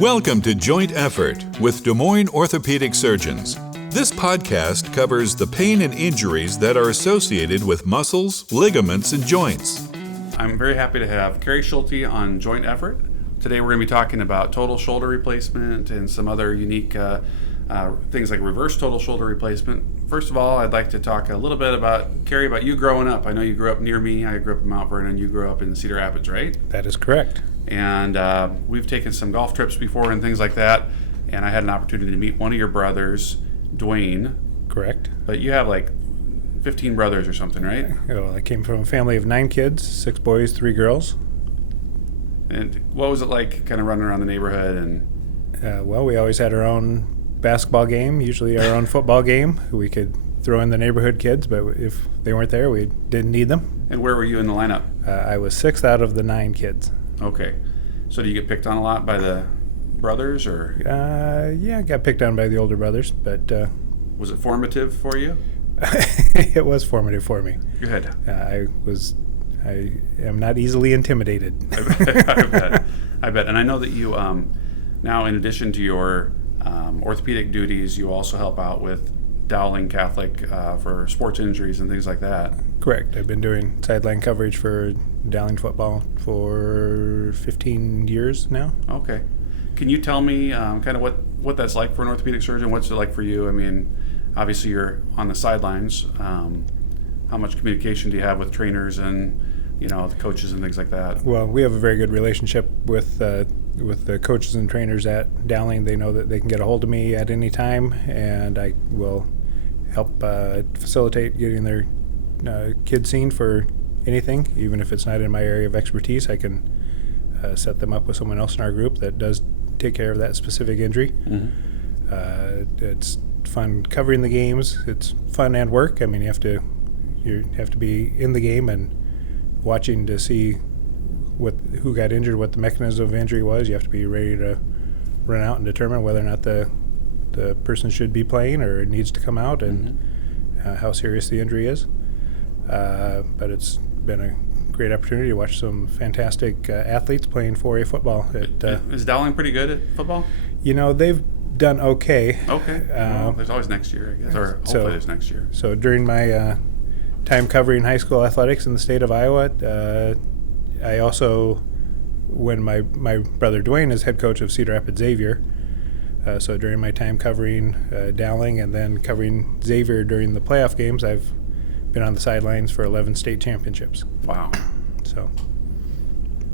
Welcome to Joint Effort with Des Moines Orthopedic Surgeons. This podcast covers the pain and injuries that are associated with muscles, ligaments, and joints. I'm very happy to have Kary Schulte on Joint Effort. Today we're going to be talking about total shoulder replacement and some other unique things like reverse total shoulder replacement. First of all, I'd like to talk a little bit about, Kary, about you growing up. I know you grew up near me. I grew up in Mount Vernon. You grew up in Cedar Rapids, right? That is correct. And we've taken some golf trips before and things like that. And I had an opportunity to meet one of your brothers, Dwayne. Correct. But you have like 15 brothers or something, right? Well, I came from a family of 9 kids, 6 boys, 3 girls. And what was it like kind of running around the neighborhood? And Well, we always had our own basketball game, usually our own football game. We could throw in the neighborhood kids, but if they weren't there, we didn't need them. And where were you in the lineup? I was 6th out of the 9 kids. Okay. So do you get picked on a lot by the brothers, or? Yeah, I got picked on by the older brothers, but... Was it formative for you? It was formative for me. Good. I am not easily intimidated. I bet. And I know that you, now in addition to your orthopedic duties, you also help out with Dowling Catholic for sports injuries and things like that. Correct. I've been doing sideline coverage for Dowling football for 15 years now. Okay. Can you tell me kind of what that's like for an orthopedic surgeon? What's it like for you? I mean, obviously you're on the sidelines. How much communication do you have with trainers and, the coaches and things like that? Well, we have a very good relationship with the coaches and trainers at Dowling. They know that they can get a hold of me at any time, and I will help facilitate getting their kids seen for anything, even if it's not in my area of expertise. I can set them up with someone else in our group that does take care of that specific injury. Mm-hmm. It's fun covering the games. It's fun and work. I mean, you have to be in the game and watching to see who got injured, what the mechanism of injury was. You have to be ready to run out and determine whether or not the person should be playing or needs to come out, and how serious the injury is. But it's been a great opportunity to watch some fantastic athletes playing 4A football. Is Dowling pretty good at football? They've done okay. Okay. Well, there's always next year, I guess, or hopefully there's next year. So during my time covering high school athletics in the state of Iowa, I also, when my brother Dwayne is head coach of Cedar Rapids Xavier, so during my time covering Dowling and then covering Xavier during the playoff games, I've been on the sidelines for 11 state championships. Wow. So.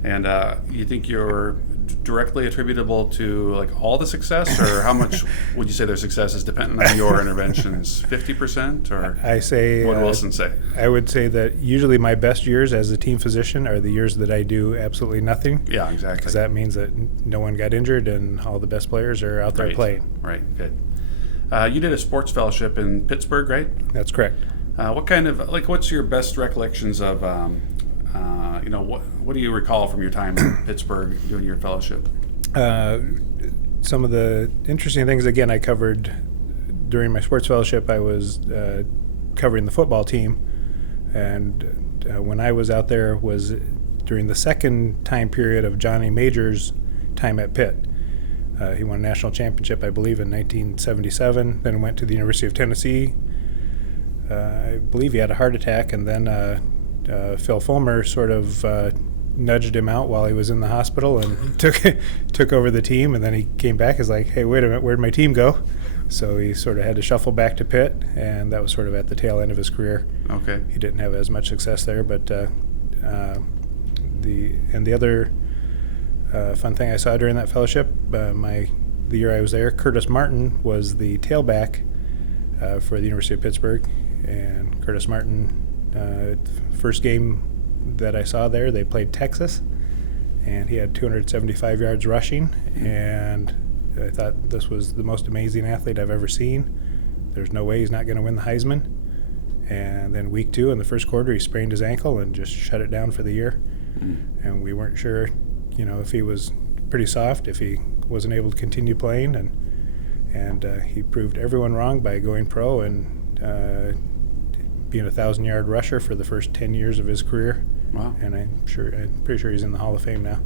And you think you're directly attributable to like all the success, or how much would you say their success is dependent on your interventions? 50%, or I say, what did Wilson say? I would say that usually my best years as a team physician are the years that I do absolutely nothing. Yeah, exactly. Because that means that no one got injured and all the best players are out there playing. Right. Good. You did a sports fellowship in Pittsburgh, right? That's correct. What kind of what's your best recollections of what do you recall from your time in Pittsburgh doing your fellowship? Some of the interesting things, again, I covered during my sports fellowship. I was covering the football team, and when I was out there was during the second time period of Johnny Major's time at Pitt. He won a national championship, I believe, in 1977, then went to the University of Tennessee. I believe he had a heart attack, and then Phil Fulmer sort of nudged him out while he was in the hospital and took over the team, and then he came back as like, hey, wait a minute, where'd my team go? So he sort of had to shuffle back to Pitt, and that was sort of at the tail end of his career. Okay. He didn't have as much success there, but the other fun thing I saw during that fellowship, the year I was there, Curtis Martin was the tailback for the University of Pittsburgh, and Curtis Martin, first game that I saw there, they played Texas, and he had 275 yards rushing, and I thought this was the most amazing athlete I've ever seen. There's no way he's not going to win the Heisman. And then week 2 in the first quarter, he sprained his ankle and just shut it down for the year. And we weren't sure, if he was pretty soft, if he wasn't able to continue playing, and he proved everyone wrong by going pro and being a 1,000-yard rusher for the first 10 years of his career. Wow. And I'm pretty sure he's in the Hall of Fame now.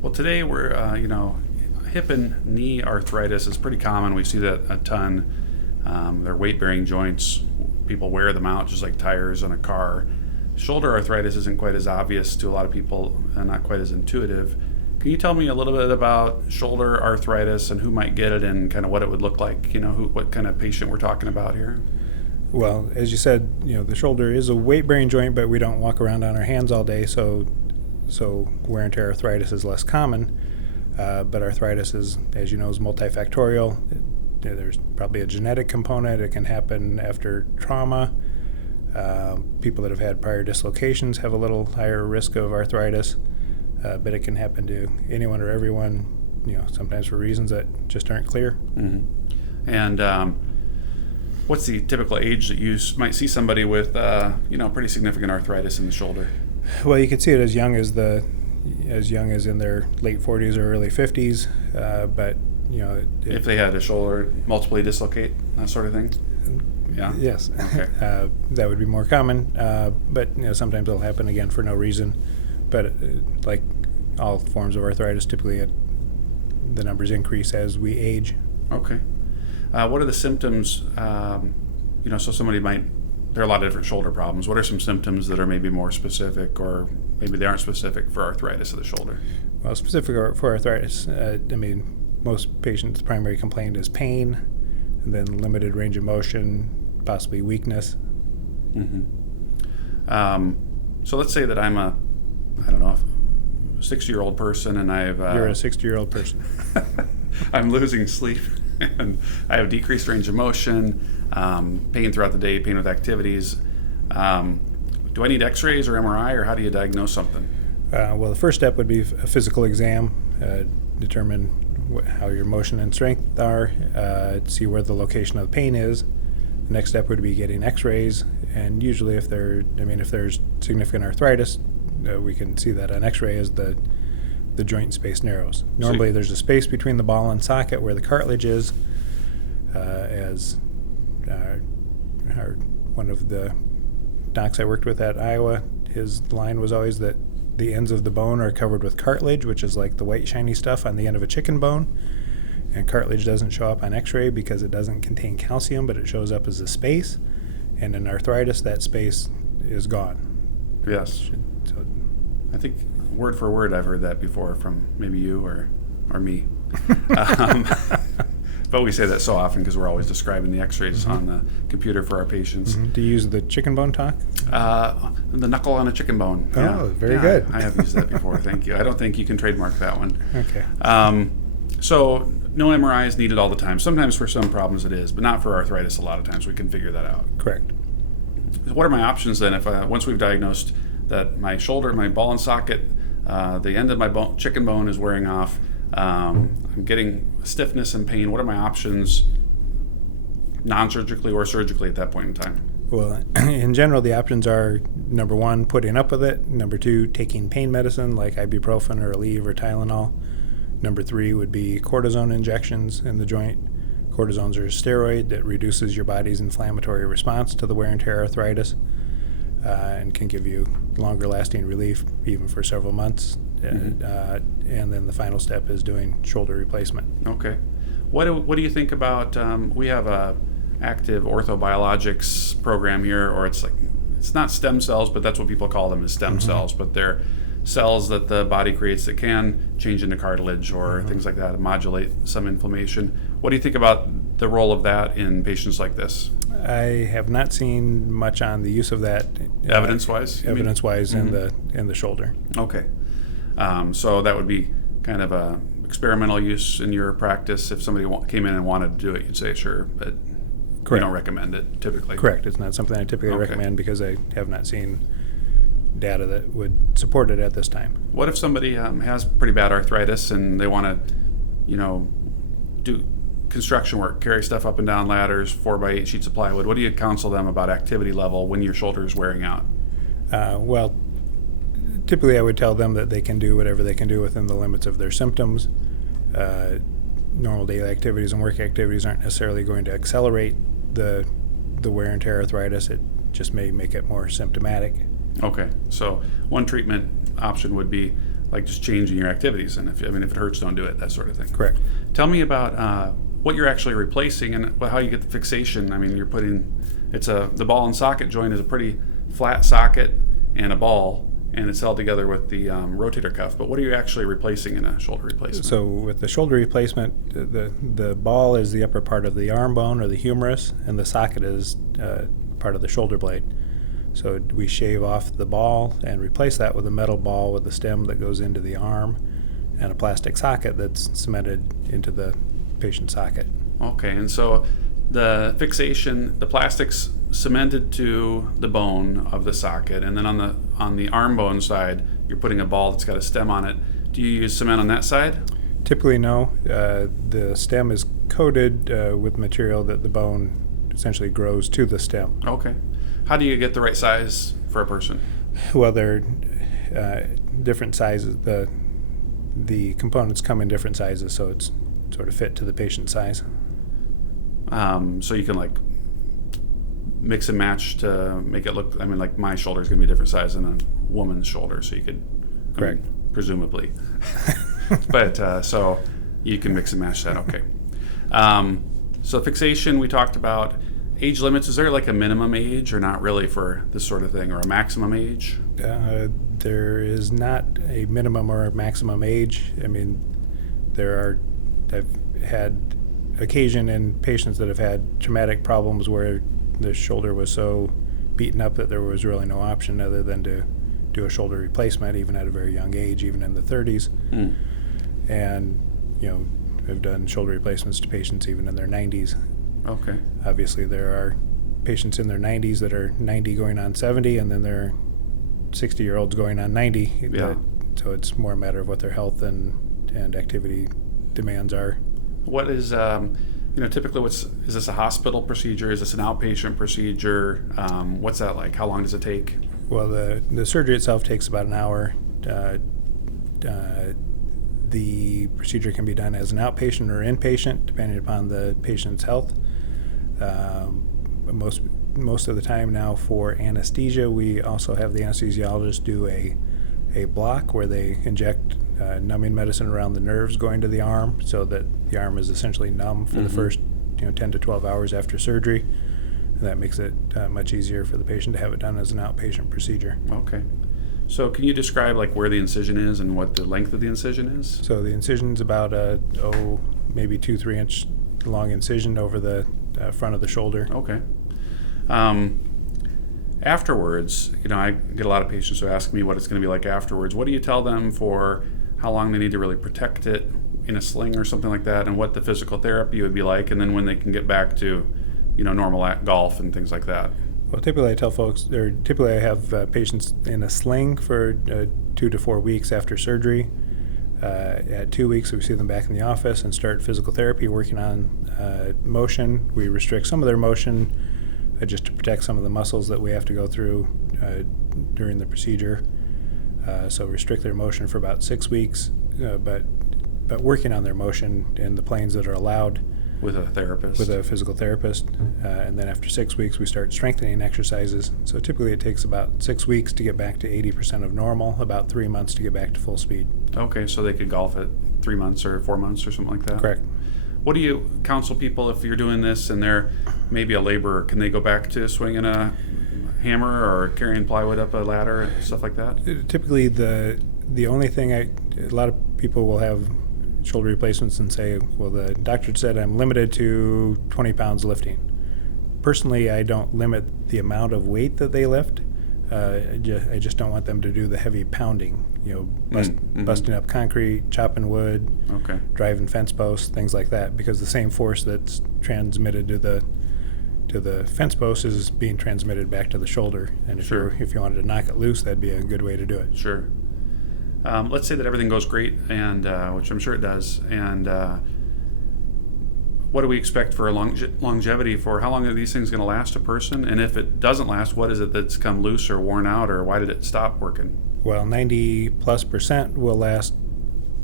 Well, today we're, hip and knee arthritis is pretty common. We see that a ton. They're weight-bearing joints. People wear them out just like tires on a car. Shoulder arthritis isn't quite as obvious to a lot of people and not quite as intuitive. Can you tell me a little bit about shoulder arthritis and who might get it and kind of what it would look like? What kind of patient we're talking about here? Well, as you said, the shoulder is a weight-bearing joint, but we don't walk around on our hands all day, so wear and tear arthritis is less common. But arthritis is, as you know, is multifactorial. There's probably a genetic component. It can happen after trauma. People that have had prior dislocations have a little higher risk of arthritis, but it can happen to anyone or everyone, sometimes for reasons that just aren't clear. Mm-hmm. And what's the typical age that you might see somebody with, pretty significant arthritis in the shoulder? Well, you can see it as young as in their late 40s or early 50s, but if they had a shoulder multiply dislocate, that sort of thing. Yeah. Yes. Okay. That would be more common, but sometimes it'll happen again for no reason. But like all forms of arthritis, typically the numbers increase as we age. Okay. What are the symptoms? So somebody there are a lot of different shoulder problems. What are some symptoms that are maybe more specific, or maybe they aren't specific for arthritis of the shoulder? Well, specific for arthritis, most patients' primary complaint is pain, and then limited range of motion, possibly weakness. Mm-hmm. So let's say that I'm a 60-year-old person, and You're a 60-year-old person. I'm losing sleep, and I have decreased range of motion, pain throughout the day, pain with activities. Do I need x-rays or MRI, or how do you diagnose something? Well, the first step would be a physical exam, determine how your motion and strength are, see where the location of the pain is. The next step would be getting x-rays, and usually if there's significant arthritis, we can see that on x-ray as the joint space narrows. Normally there's a space between the ball and socket where the cartilage is, as one of the docs I worked with at Iowa, his line was always that the ends of the bone are covered with cartilage, which is like the white shiny stuff on the end of a chicken bone. And cartilage doesn't show up on x-ray because it doesn't contain calcium, but it shows up as a space. And in arthritis, that space is gone. Yes. So I think word for word I've heard that before from maybe you or me. But we say that so often because we're always describing the x-rays on the computer for our patients. Mm-hmm. Do you use the chicken bone talk? The knuckle on a chicken bone. Oh, very good. I have used that before. Thank you. I don't think you can trademark that one. Okay. So no MRI is needed all the time. Sometimes for some problems it is, but not for arthritis a lot of times. We can figure that out. Correct. What are my options then if once we've diagnosed that my shoulder, my ball and socket, the end of my chicken bone is wearing off, I'm getting stiffness and pain. What are my options non-surgically or surgically at that point in time? Well, in general, the options are, number one, putting up with it. Number two, taking pain medicine like ibuprofen or Aleve or Tylenol. Number three would be cortisone injections in the joint. Cortisones are a steroid that reduces your body's inflammatory response to the wear and tear arthritis, and can give you longer lasting relief, even for several months. Mm-hmm. And then the final step is doing shoulder replacement. Okay. What do you think about, we have a active orthobiologics program here, or it's not stem cells, but that's what people call them, is stem cells, but they're cells that the body creates that can change into cartilage or things like that and modulate some inflammation. What do you think about the role of that in patients like this? I have not seen much on the use of that evidence-wise. In the shoulder. Okay, so that would be kind of a experimental use in your practice. If somebody came in and wanted to do it, you'd say sure, but Correct. You don't recommend it typically. Correct. It's not something I typically recommend because I have not seen data that would support it at this time. What if somebody has pretty bad arthritis and they want to, do construction work, carry stuff up and down ladders, 4x8 sheets of plywood? What do you counsel them about activity level when your shoulder is wearing out? Well, typically I would tell them that they can do whatever they can do within the limits of their symptoms. Normal daily activities and work activities aren't necessarily going to accelerate the wear and tear arthritis. It just may make it more symptomatic. Okay, so one treatment option would be like just changing your activities. And if it hurts, don't do it, that sort of thing. Correct. Tell me about what you're actually replacing and how you get the fixation. I mean, you're putting, the ball and socket joint is a pretty flat socket and a ball, and it's held together with the rotator cuff. But what are you actually replacing in a shoulder replacement? So with the shoulder replacement, the ball is the upper part of the arm bone or the humerus, and the socket is part of the shoulder blade. So we shave off the ball and replace that with a metal ball with a stem that goes into the arm and a plastic socket that's cemented into the patient socket. Okay, and so the fixation, the plastic's cemented to the bone of the socket, and then on the arm bone side, you're putting a ball that's got a stem on it. Do you use cement on that side? Typically, no. The stem is coated with material that the bone essentially grows to the stem. Okay. How do you get the right size for a person? Well, they're different sizes. The components come in different sizes, so it's sort of fit to the patient size. So you can like mix and match to make it look, I mean, like my shoulder is going to be a different size than a woman's shoulder, so you could, correct, presumably. But so you can mix and match that, okay. So fixation, we talked about. Age limits, is there like a minimum age or not really for this sort of thing, or a maximum age? There is not a minimum or a maximum age. I mean, I've had occasion in patients that have had traumatic problems where the shoulder was so beaten up that there was really no option other than to do a shoulder replacement, even at a very young age, even in the 30s. And, I've done shoulder replacements to patients even in their 90s. Okay. Obviously, there are patients in their 90s that are 90 going on 70, and then there are 60-year-olds going on 90. Yeah. So it's more a matter of what their health and activity demands are. What is, typically is this a hospital procedure? Is this an outpatient procedure? What's that like? How long does it take? Well, the surgery itself takes about an hour. The procedure can be done as an outpatient or inpatient, depending upon the patient's health. Most of the time now for anesthesia, we also have the anesthesiologist do a block where they inject numbing medicine around the nerves going to the arm, so that the arm is essentially numb for the first 10 to 12 hours after surgery. And that makes it much easier for the patient to have it done as an outpatient procedure. Okay. So can you describe like where the incision is and what the length of the incision is? So the incision is about maybe 2-3 inch long incision over the front of the shoulder. Okay. Afterwards, I get a lot of patients who ask me what it's going to be like afterwards. What do you tell them for how long they need to really protect it in a sling or something like that, and what the physical therapy would be like, and then when they can get back to, normal golf and things like that? Well, typically I tell folks, I have patients in a sling for 2 to 4 weeks after surgery. At 2 weeks, we see them back in the office and start physical therapy, working on motion. We restrict some of their motion just to protect some of the muscles that we have to go through during the procedure. So restrict their motion for about 6 weeks, but working on their motion in the planes that are allowed. With a therapist? With a physical therapist. And then after 6 weeks, we start strengthening exercises. So typically it takes about 6 weeks to get back to 80% of normal, about 3 months to get back to full speed. Okay, so they could golf at 3 months or 4 months or something like that? Correct. What do you counsel people if you're doing this and they're maybe a laborer? Can they go back to swinging a hammer or carrying plywood up a ladder and stuff like that? Typically the only thing a lot of people will have shoulder replacements and say, well, the doctor said I'm limited to 20 pounds lifting. Personally, I don't limit the amount of weight that they lift. I just don't want them to do the heavy pounding, busting up concrete, chopping wood, driving fence posts, things like that, because the same force that's transmitted to the fence post is being transmitted back to the shoulder. And if you wanted to knock it loose, that'd be a good way to do it. Sure. Let's say that everything goes great, and which I'm sure it does, and what do we expect for longevity for how long are these things going to last a person? And if it doesn't last, what is it that's come loose or worn out, or why did it stop working? Well, 90+% will last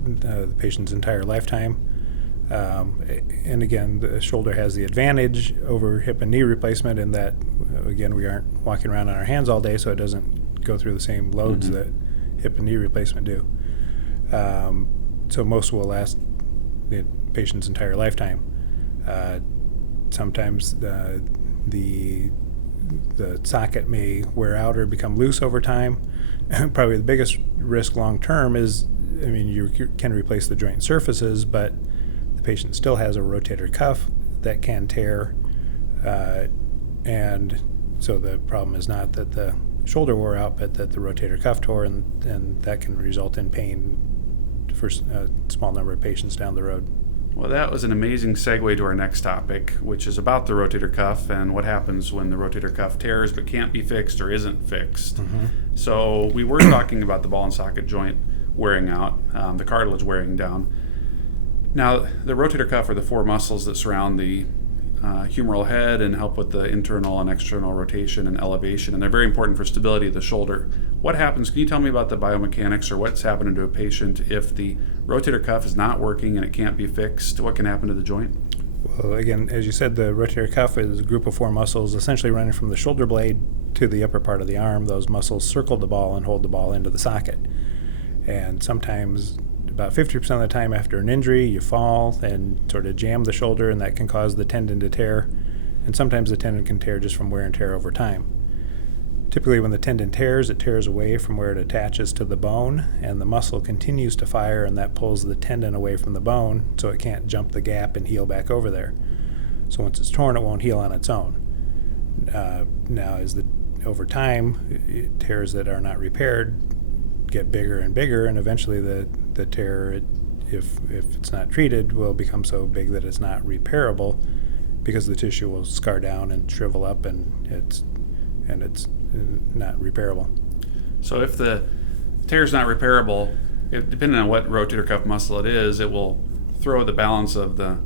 the patient's entire lifetime. And again, the shoulder has the advantage over hip and knee replacement in that, again, we aren't walking around on our hands all day, so it doesn't go through the same loads that hip and knee replacement do. So most will last the patient's entire lifetime. Sometimes the socket may wear out or become loose over time. Probably the biggest risk long term is, you can replace the joint surfaces, but the patient still has a rotator cuff that can tear. And so the problem is not that the shoulder wore out, but that the rotator cuff tore, and that can result in pain for a small number of patients down the road. Well, that was an amazing segue to our next topic, which is about the rotator cuff and what happens when the rotator cuff tears but can't be fixed or isn't fixed. Mm-hmm. So we were talking about the ball and socket joint wearing out, the cartilage wearing down. Now, the rotator cuff are the four muscles that surround the humeral head and help with the internal and external rotation and elevation, and they're very important for stability of the shoulder. What happens, can you tell me about the biomechanics or what's happening to a patient if the rotator cuff is not working and it can't be fixed? What can happen to the joint? Well, again, as you said, the rotator cuff is a group of four muscles essentially running from the shoulder blade to the upper part of the arm. Those muscles circle the ball and hold the ball into the socket. And sometimes, about 50% of the time after an injury, you fall and sort of jam the shoulder, and that can cause the tendon to tear. And sometimes the tendon can tear just from wear and tear over time. Typically, when the tendon tears, it tears away from where it attaches to the bone, and the muscle continues to fire, and that pulls the tendon away from the bone, so it can't jump the gap and heal back over there. So once it's torn, it won't heal on its own. Now, over time, tears that are not repaired get bigger and bigger, and eventually the tear, if it's not treated, will become so big that it's not repairable, because the tissue will scar down and shrivel up, and it's not repairable. So if the tear is not repairable, depending on what rotator cuff muscle it is, it will throw the balance of the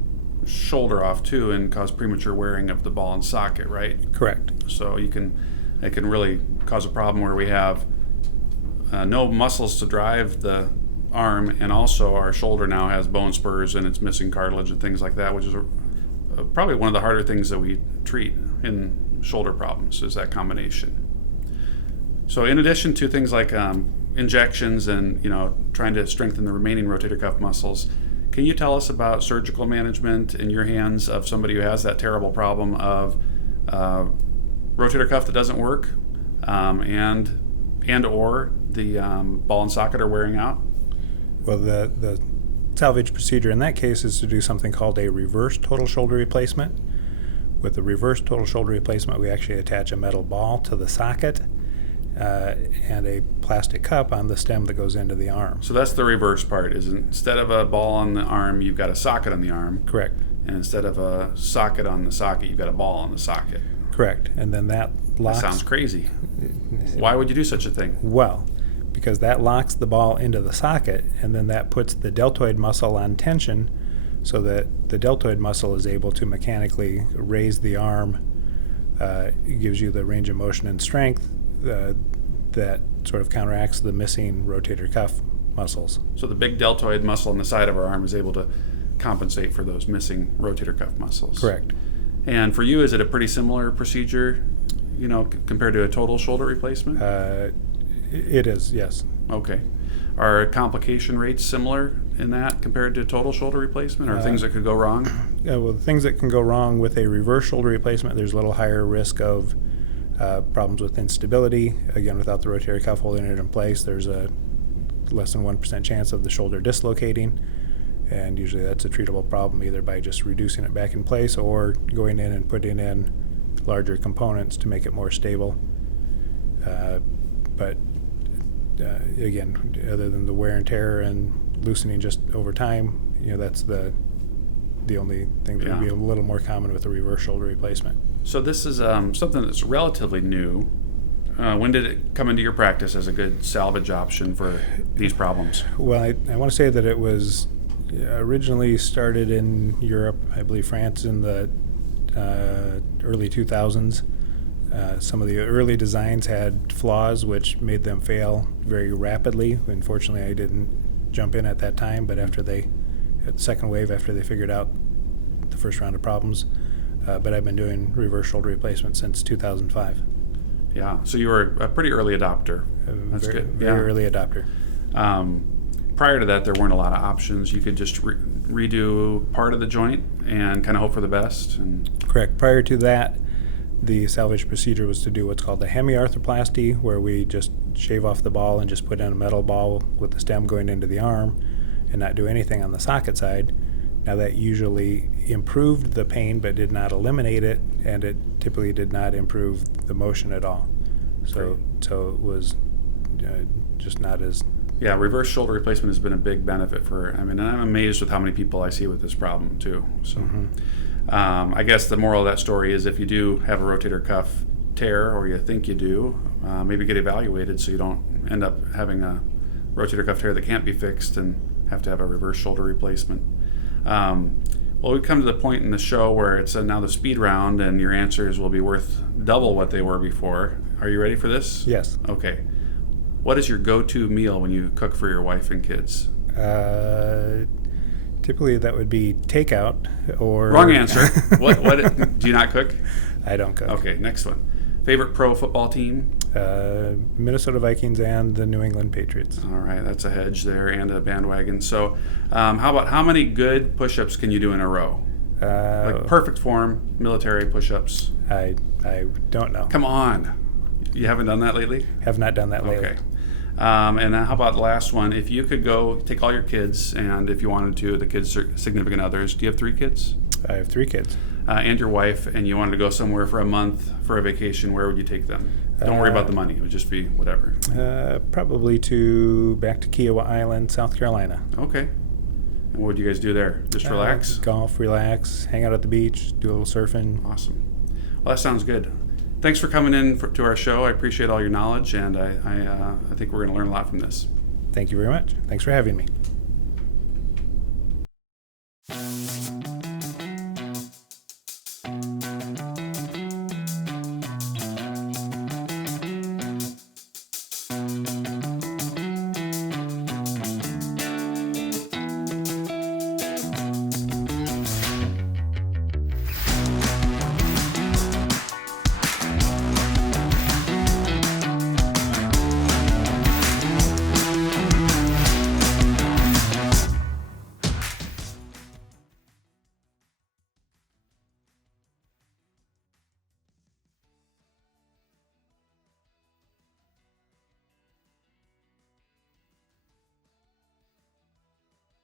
shoulder off too and cause premature wearing of the ball and socket, right? Correct. So it can really cause a problem where we have no muscles to drive the arm, and also our shoulder now has bone spurs and it's missing cartilage and things like that, which is probably one of the harder things that we treat in shoulder problems, is that combination. So in addition to things like injections and trying to strengthen the remaining rotator cuff muscles, can you tell us about surgical management in your hands of somebody who has that terrible problem of rotator cuff that doesn't work and or the ball and socket are wearing out? Well, the salvage procedure in that case is to do something called a reverse total shoulder replacement. With the reverse total shoulder replacement, we actually attach a metal ball to the socket and a plastic cup on the stem that goes into the arm. So that's the reverse part, is instead of a ball on the arm, you've got a socket on the arm. Correct. And instead of a socket on the socket, you've got a ball on the socket. Correct. And then that locks... That sounds crazy. Why would you do such a thing? Well, because that locks the ball into the socket, and then that puts the deltoid muscle on tension, so that the deltoid muscle is able to mechanically raise the arm. It gives you the range of motion and strength that sort of counteracts the missing rotator cuff muscles. So the big deltoid muscle on the side of our arm is able to compensate for those missing rotator cuff muscles. Correct. And for you, is it a pretty similar procedure, compared to a total shoulder replacement? It is, yes. Okay. Are complication rates similar in that compared to total shoulder replacement, or things that could go wrong? Well, the things that can go wrong with a reverse shoulder replacement, there's a little higher risk of problems with instability. Again, without the rotator cuff holding it in place, there's a less than 1% chance of the shoulder dislocating, and usually that's a treatable problem either by just reducing it back in place or going in and putting in larger components to make it more stable. But again, other than the wear and tear and loosening just over time, that's the only thing that would be a little more common with a reverse shoulder replacement. So this is something that's relatively new. When did it come into your practice as a good salvage option for these problems? Well, I want to say that it was originally started in Europe, I believe France, in the early 2000s. Some of the early designs had flaws which made them fail very rapidly. Unfortunately, I didn't jump in at that time, but at the second wave, after they figured out the first round of problems, but I've been doing reverse shoulder replacement since 2005. Yeah, so you were a pretty early adopter. That's good. Very early adopter. prior to that, there weren't a lot of options. You could just redo part of the joint and kind of hope for the best. And Correct. Prior to that, the salvage procedure was to do what's called a hemiarthroplasty, where we just shave off the ball and just put in a metal ball with the stem going into the arm and not do anything on the socket side. Now, that usually improved the pain but did not eliminate it, and it typically did not improve the motion at all. So it was just not as... Yeah, reverse shoulder replacement has been a big benefit I'm amazed with how many people I see with this problem too. So I guess the moral of that story is if you do have a rotator cuff tear, or you think you do, maybe get evaluated so you don't end up having a rotator cuff tear that can't be fixed and have to have a reverse shoulder replacement. Well, we've come to the point in the show where it's now the speed round, and your answers will be worth double what they were before. Are you ready for this? Yes. Okay. What is your go-to meal when you cook for your wife and kids? Typically, that would be takeout or... Wrong answer. What do you not cook? I don't cook. Okay, next one. Favorite pro football team? Minnesota Vikings and the New England Patriots. All right, that's a hedge there and a bandwagon. So how many good push-ups can you do in a row? Like perfect form, military push-ups. I don't know. Come on. You haven't done that lately? Have not done that lately. Okay. And then how about the last one? If you could go take all your kids, and if you wanted to, the kids' significant others. Do you have 3 kids? I have 3 kids. And your wife, and you wanted to go somewhere for a month for a vacation, where would you take them? Don't worry about the money. It would just be whatever. Probably back to Kiowa Island, South Carolina. Okay. And what would you guys do there? Just relax? Golf, relax, hang out at the beach, do a little surfing. Awesome. Well, that sounds good. Thanks for coming in to our show. I appreciate all your knowledge, and I think we're going to learn a lot from this. Thank you very much. Thanks for having me.